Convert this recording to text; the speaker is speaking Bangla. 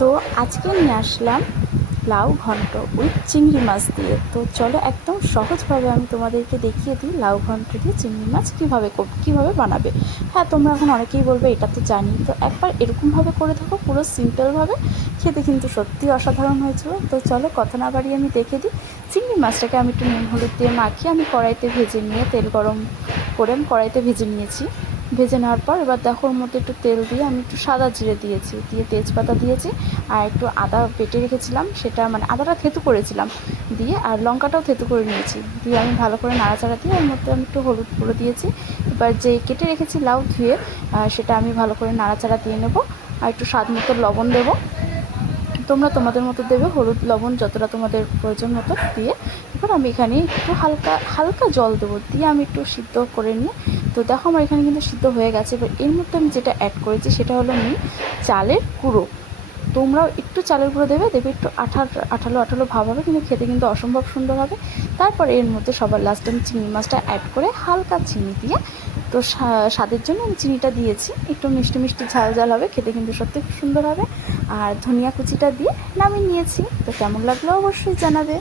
তো আজকে নিয়ে আসলাম লাউ ঘন্ট উইথ চিংড়ি মাছ দিয়ে। তো চলো একদম সহজভাবে আমি তোমাদেরকে দেখিয়ে দিই লাউ ঘন্ট দিয়ে চিংড়ি মাছ কীভাবে বানাবে। হ্যাঁ, তোমরা এখন অনেকেই বলবে এটা তো জানি, তো একবার এরকমভাবে করে থাকো, পুরো সিম্পলভাবে, খেতে কিন্তু সত্যি অসাধারণ হয়েছিল। তো চলো কথা না বাড়িয়ে আমি দেখে দিই। চিংড়ি মাছটাকে আমি একটু নুন হলুদ দিয়ে মাখিয়ে আমি কড়াইতে ভেজে নিয়ে, তেল গরম করে আমি কড়াইতে ভেজে নিয়েছি। ভেজে নেওয়ার পর এবার দেখো ওর মধ্যে একটু তেল দিয়ে আমি একটু সাদা জিরে দিয়েছি, দিয়ে তেজপাতা দিয়েছি, আর একটু আদা বেটে রেখেছিলাম, সেটা মানে আদাটা থেতু করেছিলাম, দিয়ে আর লঙ্কাটাও থেতু করে নিয়েছি, দিয়ে আমি ভালো করে নাড়াচাড়া দিয়ে ওর মধ্যে আমি একটু হলুদ গুঁড়ো দিয়েছি। এবার যে কেটে রেখেছি লাউ ধুয়ে, সেটা আমি ভালো করে নাড়াচাড়া দিয়ে নেবো, আর একটু স্বাদ মতো লবণ দেবো। তোমরা তোমাদের মতো দেবে, হলুদ লবণ যতটা তোমাদের প্রয়োজন মতো দিয়ে। এবার আমি এখানে একটু হালকা হালকা জল দেবো, দিয়ে আমি একটু সিদ্ধ করে নিই। তো দেখো আমার এখানে কিন্তু সিদ্ধ হয়ে গেছে। এবার এর মধ্যে আমি যেটা অ্যাড করেছি সেটা হলো চালের গুঁড়ো। তোমরাও একটু চালের গুঁড়ো দেবে, একটু আঠালো আঠালো ভাব হবে, কিন্তু খেতে কিন্তু অসম্ভব সুন্দর হবে। তারপরে এর মধ্যে সবার লাস্টে আমি চিংড়ি মাছটা অ্যাড করে হালকা চিনি দিয়ে, তো স্বাদের জন্য আমি চিনিটা দিয়েছি, একটু মিষ্টি মিষ্টি ঝাল ঝাল হবে, খেতে কিন্তু সত্যি খুব সুন্দর হবে। আর ধনিয়া কুচিটা দিয়ে নামিয়ে নিয়েছি। তো কেমন লাগলো অবশ্যই জানাবে।